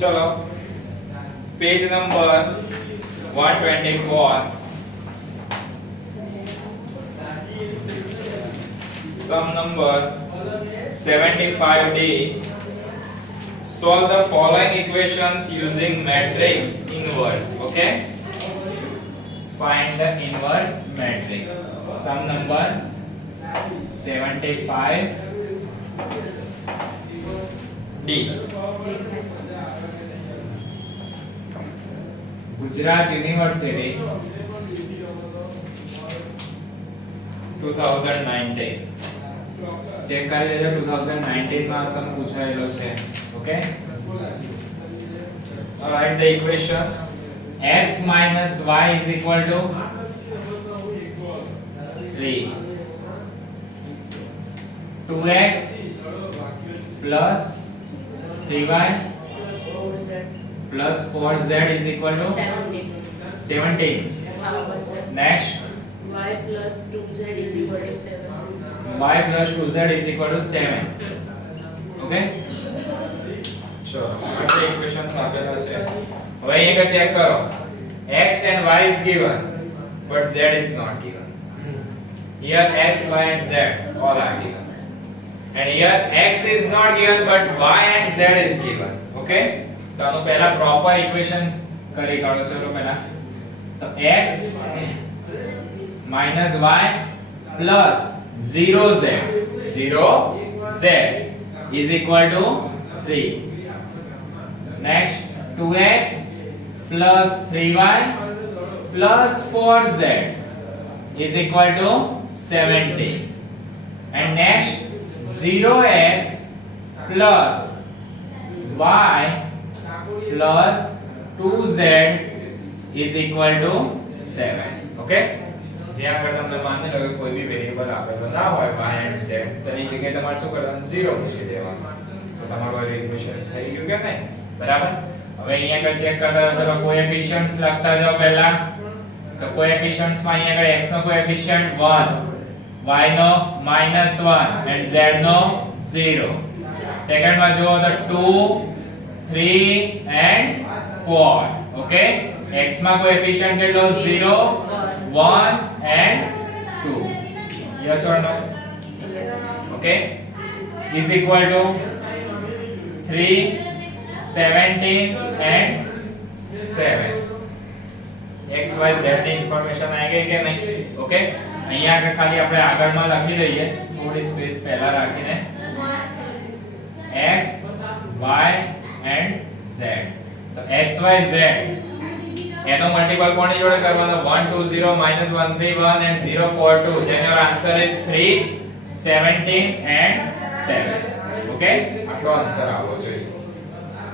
चलो page number 124 sum number 75D. Solve the following equations using matrix inverse. Okay, find the inverse matrix. Sum number 75D. Gujarat university 2019 check કરી લેજો 2019 માં sum પૂછાયેલો છે okay right the equation x - y = 3 2x plus 3y plus 4z is equal to 17. Next, y plus 2z is equal to 7. y plus 2z is equal to 7. Okay? ચલો આ equations આપેલા છે હવે અહીંયા ચેક કરો x and y is given but z is not given. Here x, y and z all are given. And here x is not given but y and z is given. Okay? તો આનો પહેલા proper equations કરી કાઢો ચલો પહેલા તો x minus y plus 0z 0z is equal to 3. Next 2x plus 3y plus 4z is equal to 17. And next 0x plus y plus 2z is equal to 7. Okay? જે આગળ તમને માની લો કે કોઈ બી વેરીએબલ આપેલો ના હોય y and z તેની જગ્યાએ તમારે શું કરવાનું 0 મૂકી દેવાનું તો તમારું આ ઇક્વેશન થઈ ગયું કે નહીં બરાબર હવે અહીંયા આગળ ચેક કરતા જાઓ ચલો કોએફિશિયન્ટ્સ લખતા જાઓ પહેલા તો કોએફિશિયન્ટ્સ માં અહીંયા આગળ x નો કોએફિશિયન્ટ 1 y નો -1 and z નો 0 સેકન્ડ માં જુઓ તો 2 3 and 4 ઓકે x માં કોએફિશિયન્ટ કેટલો 0 1 and 2 yes or no okay is equal to 3 17 and 7 x y z ની ઇન્ફોર્મેશન આવી ગઈ કે નહીં ઓકે અહીંયા આગળ ખાલી આપણે આગળમાં લખી દઈએ થોડી સ્પેસ પહેલા રાખીને x y and z તો x y z એનો મલ્ટીપલ કોની જોડે કરવાનો 1 2 0 -1 3 1 and 0 4 2 then your answer is 3 17 and 7 okay આટલો આન્સર આવવો જોઈએ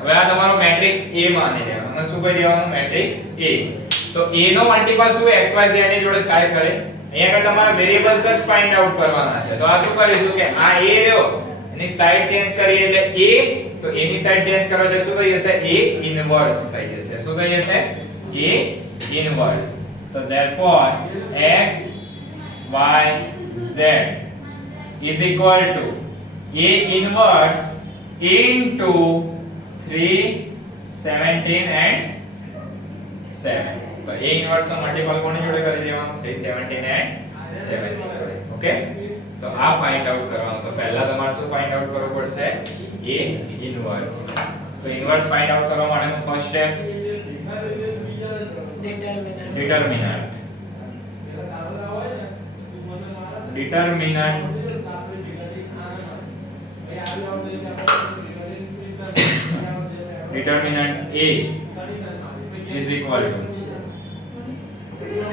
હવે આ તમારો મેટ્રિક્સ A માની લેવાનો શું કહી દેવાનું મેટ્રિક્સ A તો A નો મલ્ટીપલ શું x y z ની જોડે થાય કરે અહીંયા આગળ તમારે વેરીએબલ્સ જ ફાઇન્ડ આઉટ કરવાના છે તો આ શું કરીશું કે આ A રહ્યો એની સાઈડ ચેન્જ કરીએ એટલે A તો A ની સાઈડ ચેન્જ કરો એટલે શું થઈ જશે A ઇનવર્સ થઈ જશે શું થઈ જશે A inverse. So therefore x y z is equal to A inverse into 3 17 and 7. तो A inverse નો મલ્ટીપલ કોની જોડે કરી દેવાનો 3 17 and 7 ની જોડે ઓકે તો આ ફાઇન્ડ આઉટ કરવાનું તો પહેલા તમારે શું ફાઇન્ડ આઉટ કરવું પડશે A inverse તો ઇન્વર્સ ફાઇન્ડ આઉટ કરવા માટેનું first step determinant A is equal to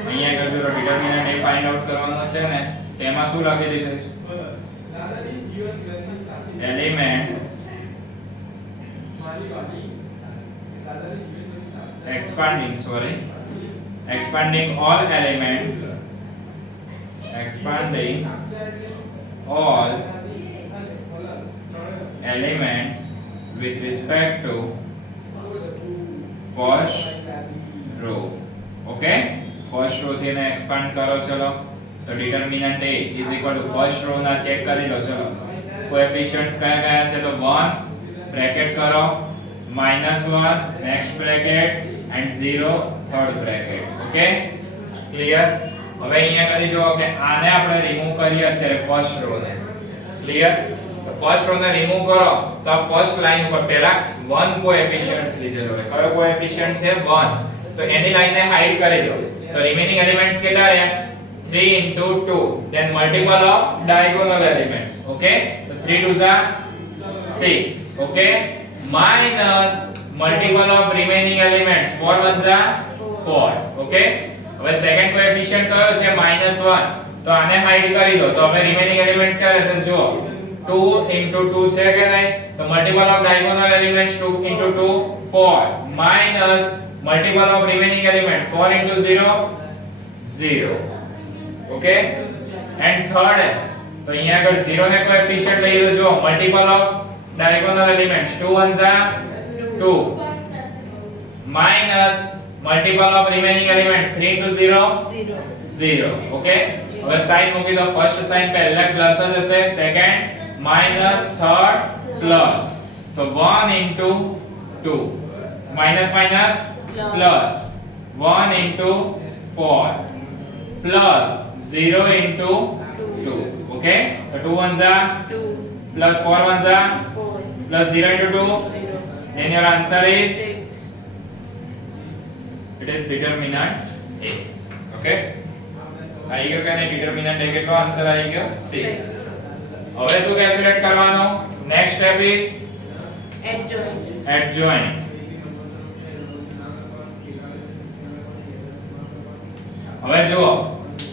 અહીંયા આગળ જો determinant A ફાઇન્ડ આઉટ કરવાનો છે ને તેમાં શું લખી દઈશું elements expanding all elements with respect to first row okay first row થી ને expand કરો ચલો તો determinant A is equal to first row ના ચેક કરી લો ચલો coefficients કયા કયા છે તો 1 બ્રેકેટ કરો -1 next bracket and 0 third bracket. Okay, clear? હવે અહીંયા કદી જો કે આને આપણે રિમૂવ કરીએ અત્યારે ફર્સ્ટ રો ને. ક્લિયર? તો ફર્સ્ટ રો ને રિમૂવ કરો તો આ ફર્સ્ટ લાઈન ઉપર પહેલા 1 કોએફિશિયન્ટ્સ લીધેલો હોય. કયો કોએફિશિયન્ટ છે? 1. તો એની લાઈનને હાઈડ કરી દો. તો રિમેનિંગ એલિમેન્ટ્સ કેટલા રહ્યા? 3 into 2, then multiple of diagonal elements. Okay, so 3 2s are 6. Okay, minus multiple of remaining elements. 4 1s are 4. Okay, હવે સેકન્ડ કોએફિશિયન્ટ કયો છે? -1. તો આને હાઈડ કરી દો. તો હવે રિમેનિંગ એલિમેન્ટ્સ ક્યાં રહેશે? જો 2 into 2 છે કે નહીં? તો multiple of diagonal elements 2 into 2 4 minus multiple of remaining element 4 into 0 0. Okay, and third તો અહીંયા આગળ 0 ને કોએફિશિયન્ટ લઈ લો. જો multiple of diagonal elements 2 1s are 2 minus multiple of remaining elements 3 into 0 0. Okay, હવે સાઈન મૂકી દો. ફર્સ્ટ સાઈન પહેલા પ્લસ જ હશે, સેકન્ડ માઈનસ, થર્ડ પ્લસ. તો 1 into 2 minus minus plus 1 into 4 plus 0 into 2. Okay, so 2 1s are 2 plus 4 1s are 4 plus 0 into 2. 0 Then your answer is 6. it is determinant A. Okay, આવી ગયો કે નહીં? determinant A કેટલો answer આવી ગયો? 6. હવે શું કેલ્ક્યુલેટ કરવાનું? Next step is Adjoint. adjoint. હવે જુઓ,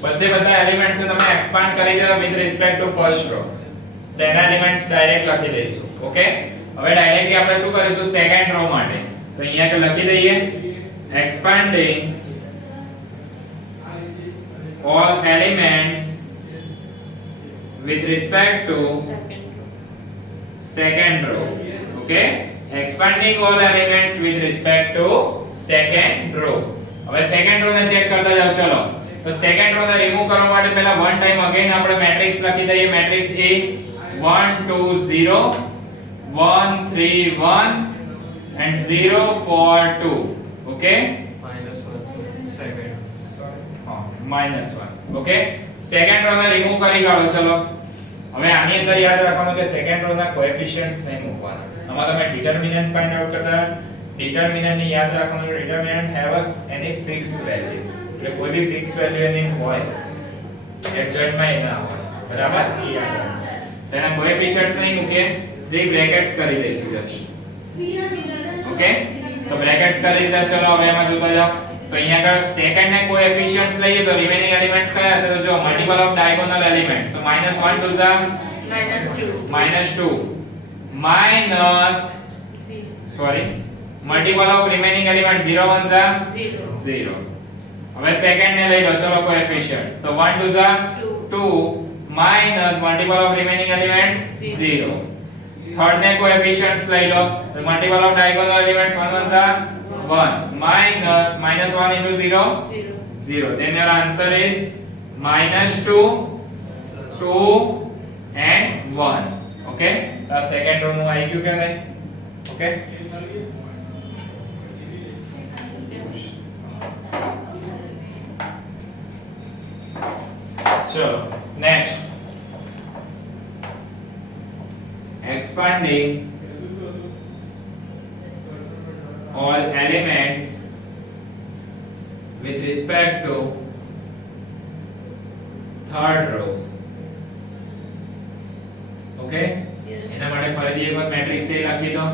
બધા એલિમેન્ટ્સ ને તમે એક્સપાન્ડ કરી દીધા with respect to first row. તો એના એલિમેન્ટ્સ ડાયરેક્ટ લખી દઈશું. ઓકે, હવે ડાયરેક્ટલી આપણે શું કરીશું? સેકન્ડ રો માટે તો અહીંયા કે લખી દઈએ expanding all elements with respect to second row. Okay, expanding all elements with respect to second row. હવે સેકન્ડ રો ને ચેક કરતા જાવ. ચલો, તો સેકન્ડ રો ને રિમૂવ કરવા માટે પહેલા વન ટાઈમ અગેન આપણે મેટ્રિક્સ લખી દઈએ. Matrix A 1 2 0 1 3 1 and 0 4 2. Okay, -1. Okay, second row ને રિમૂવ કરી કાઢો. ચલો, હવે આની અંદર યાદ રાખવાનું કે સેકન્ડ રો ના કોએફિશિયન્ટ્સ નહીં મૂકવાના. આમાં તમે ડિટરમિનન્ટ ફાઇન્ડ આઉટ કરતા ડિટરમિનન્ટ ની યાદ રાખવાનું કે ડિટરમિનન્ટ હેવ એની ફિક્સ વેલ્યુ. એટલે કોઈ બી ફિક્સ વેલ્યુ એની હોય એડજોઇન્ટ માં એના હોય. બરાબર? એ યાદ રાખો. તેના કોએફિશિયન્ટ્સ નહીં મૂકે, 3 બ્રેકેટ્સ કરી દઈશું જસ્ટ. ઓકે, તો બ્રેકેટ્સ કરી દીધા. ચલો, હવે એમાં જોતા જાઓ. તો અહીંયા આગળ સેકન્ડ ને કોએફિશિયન્ટ્સ લઈએ તો રિમેનિંગ એલિમેન્ટ્સ કયા હશે? તો જો મલ્ટીપલ ઓફ ડાયગોનલ એલિમેન્ટ્સ. તો -1 2s are -2 minus sorry multiple of remaining elements 0 1s are 0. હવે સેકન્ડ ને લઈ લો. ચલો, કોએફિશિયન્ટ્સ. તો 1 2s are 2 minus multiple of remaining elements 0. Third ને કોએફિશિયન્ટ્સ લઈ લો. તો multiple of diagonal elements 1 1s are 1 minus -1 into 0 0. Then your answer is -2 2 and 1. Okay, તો second row નું આવી ગયું કે નહીં? ઓકે, ચલો next. expanding all elements with respect to third row. Okay, એના માટે ફરીથી એકવાર મેટ્રિક્સ એ લખી દો.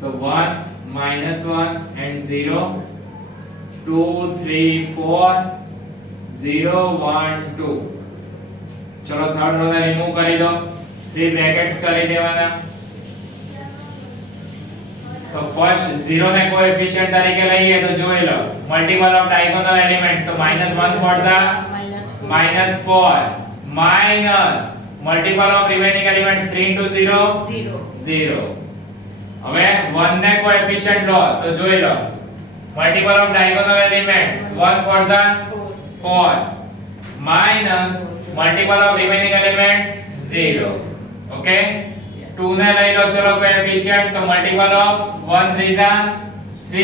તો 1 -1 and 0 2 3 4 0 1 2. ચલો, થર્ડ રો ને રિમૂવ કરી દો. 3 બ્રેકેટ્સ કરી દેવાના. તો ફર્સ્ટ 0 ને કોએફિશિયન્ટ તરીકે લઈએ તો જોઈ લો મલ્ટીપલ ઓફ ડાયગોનલ એલિમેન્ટ્સ. તો -1 4s are -4 minus multiple of remaining elements 3 into 0 0. હવે 1 ને કોએફિશિયન્ટ લો તો જોઈ લો multiple of diagonal elements 1 4s are 4 minus multiple of remaining elements 0. Okay, 2 ને લઈ લો ચલો કોએફિશિયન્ટ તો મલ્ટીપલ ઓફ 1 3 જા 3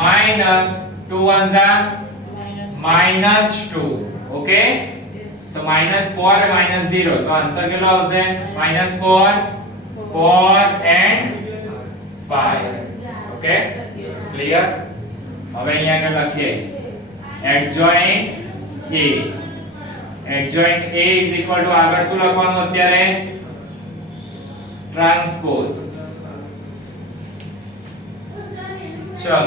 minus 2 1 જા minus 2 ઓકે તો -4 અને -0 તો આન્સર કેટલો આવશે -4 4 and 5 ઓકે ક્લિયર હવે અહીંયા આગળ લખીએ adjoint A is equal to આગળ શું લખવાનું અત્યારે ટ્રાન્સપોઝ ચલો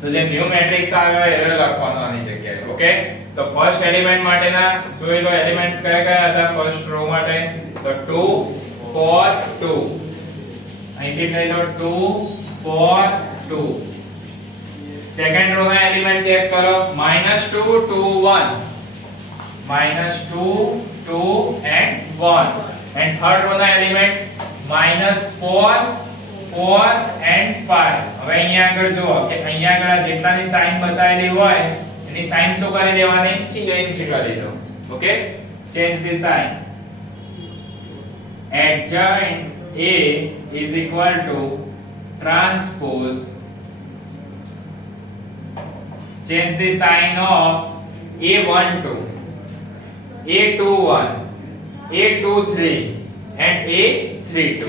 તો જે ન્યુ મેટ્રિક્સ આવ્યો એ લખવાનો આની જગ્યાએ ઓકે તો ફર્સ્ટ એલિમેન્ટ માટેના જોઈ લો એલિમેન્ટ્સ કયા કયા હતા ફર્સ્ટ રો માટે તો 2 4 2 અહીંથી લઈ લો 2 4 2 સેકન્ડ રો ના એલિમેન્ટ ચેક કરો -2 2 1 -2 2 and 1 and third રો ના એલિમેન્ટ -4 4 and 5 હવે અહીંયા આગળ જુઓ કે અહીંયા આગળ જેટલાની સાઈન બતાવેલી હોય એની સાઈન શું કરી દેવાની ચેન્જ કરી દો okay change the sign adjoint A is equal to transpose change the sign of A12 A21 A23 and A32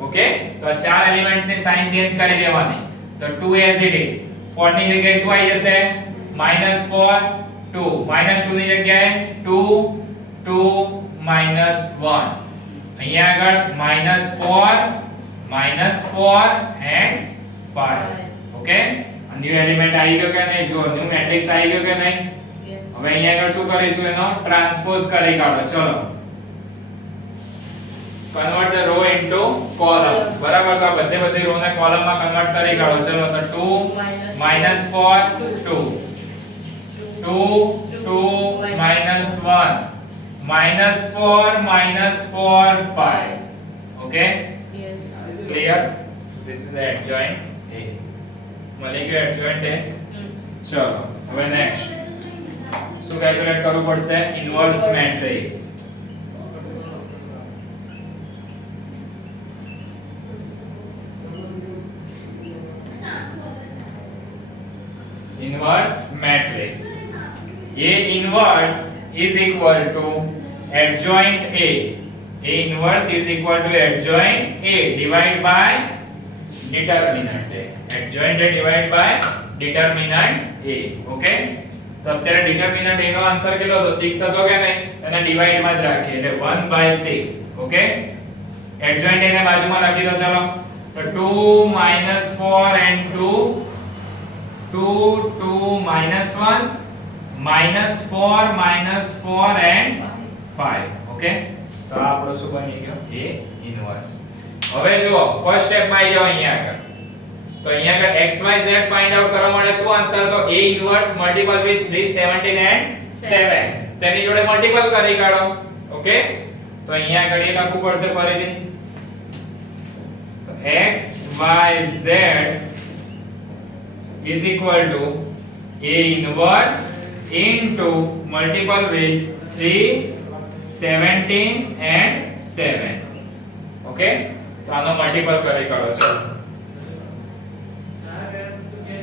okay તો આ ચાર એલિમેન્ટ્સ ની સાઈન ચેન્જ કરી દેવાની તો 2 as it is 4 ની જગ્યાએ શું આવી જશે -4 2 -2 ની જગ્યાએ 2 2 -1 અહીંયા આગળ -4 and 5 ઓકે ન્યુ એલિમેન્ટ આવી ગયો કે નહીં જો ન્યુ મેટ્રિક્સ આવી ગયો કે નહીં હવે અહીંયા આગળ શું કરીશું એનો ટ્રાન્સપોઝ કરી કાઢો ચલો convert the row into columns બરાબર તો આ બધી રો ને કોલમ માં કન્વર્ટ કરી કાઢો ચલો તો 2 -4 2 2 2 -1 -4 5 okay Yes. clear this is the adjoint A મળી ગયો adjoint A ચલો હવે નેક્સ્ટ શું કેલ્ક્યુલેટ કરવું પડશે inverse matrix inverse matrix A inverse is equal to adjoint A inverse is equal to adjoint A divided by determinant A adjoint A divided by determinant A okay તો અત્યારે determinant A no answer કેટલો હતો 6 હતો કે નહીં એને divide માં જ રાખીએ એટલે 1/6 ઓકે adjoint A ને બાજુમાં લખી દો ચલો તો 2 4 and 2 2 2 -1 -4 and 5 ઓકે તો આ આપણો શું બની ગયો A ઇન્વર્સ હવે જુઓ ફર્સ્ટ સ્ટેપ માં આવી જાવ અહીંયા આગળ તો અહીંયા આગળ xyz ફાઇન્ડ આઉટ કરવા માટે શું આન્સર તો A inverse multiple with 3 17 and 7 તેની જોડે મલ્ટીપલ કરી કાઢો ઓકે તો અહીંયા આગળ એ લખવું પડશે ફરીથી તો xyz is equal to A inverse into multiple with 3 17 and 7 okay તો આનો મલ્ટીપલ કરી કાઢો ચલો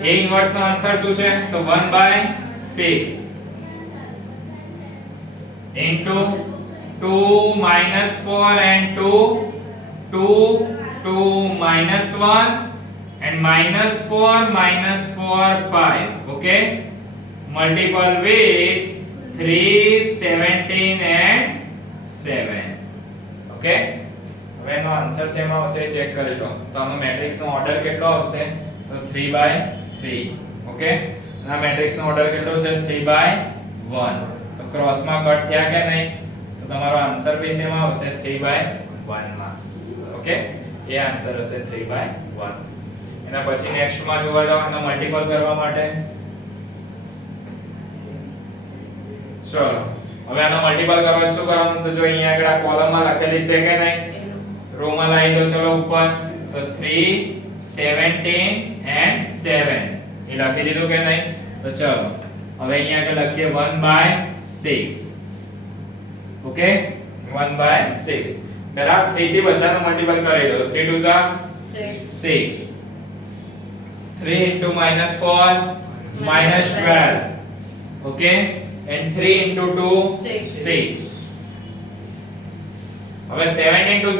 A inverse નો આન્સર શું છે તો 1/6 into 2 -4 and 2 2 2 -1 and -4 5 okay multiple with 3 17 and 7 okay હવે એનો આન્સર શેમાં આવશે ચેક કરી લો તો આનો મેટ્રિક્સ નો ઓર્ડર કેટલો આવશે તો 3/3 ઓકે આ મેટ્રિક્સ નો ઓર્ડર કેટલો છે 3/1 તો ક્રોસ માં કટ થયા કે નહીં તો તમારો આન્સર બી શેમાં આવશે 3/1 માં ઓકે એ આન્સર હશે 3/1 એના પછી નેક્સ્ટ માં જોવા જાવ એનો મલ્ટીપલ કરવા માટે ચલો હવે આનો મલ્ટીપલ કરવા શું કરવાનું તો જો અહીંયા આગળ આ કોલમ માં લખેલી છે કે નહીં રો માં લાવી દો ચલો ઉપર તો 3 17 and 7 એ લખી દીધું કે નહીં તો ચલો હવે અહીંયા આગળ લખીએ 1/6 ઓકે 1/6 પહેલા 3 થી બધાનો મલ્ટીપલ કરી દો. 3 2 Jha 6. 6. 3 into -4 -12. Okay, and 3 into 2 6. 6. હવે 7 into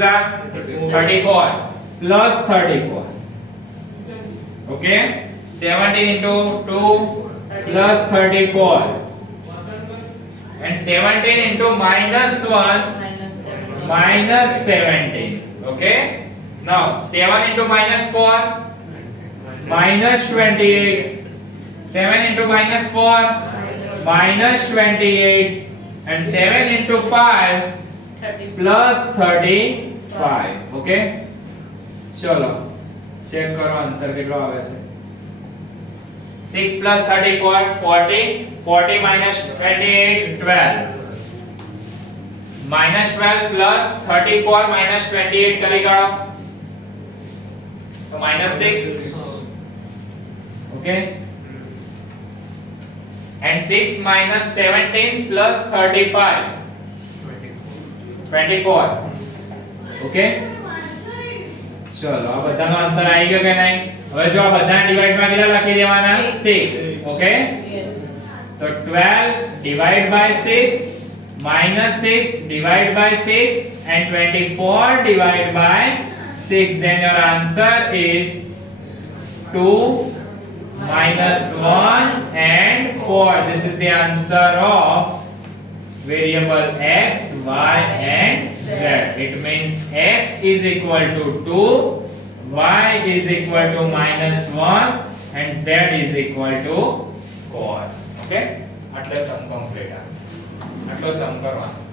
34 plus 34. Okay, 17 into 2 plus 34 and 17 into -1 minus 17. Okay, now 7 into -4 minus 28. 7 into -4 minus 28 and 7 into 5 plus 35. Okay, ચલો ચેક કરો આન્સર કેટલો આવે છે. 6 plus 34 40. 40 minus 28 12. minus 12 plus 34 minus 28 કરી કાઢો તો minus 6. Okay, and 6 minus 17 plus 35 24. Okay, ચલો આ બધાનો આન્સર આવી ગયો કે નહીં? હવે જો આ બધાને ડિવાઇડ માં કેટલા લખી દેવાના? 6. Okay, Yes. તો 12 divide by 6 minus 6 divide by 6 and 24 divide by 6, then your answer is 2 minus 1 and 4. This is the answer of variable x, y and z. It means x is equal to 2, y is equal to -1 and z is equal to 4. Okay, આટલે સમ complete. આટલો સમ કરવાનો.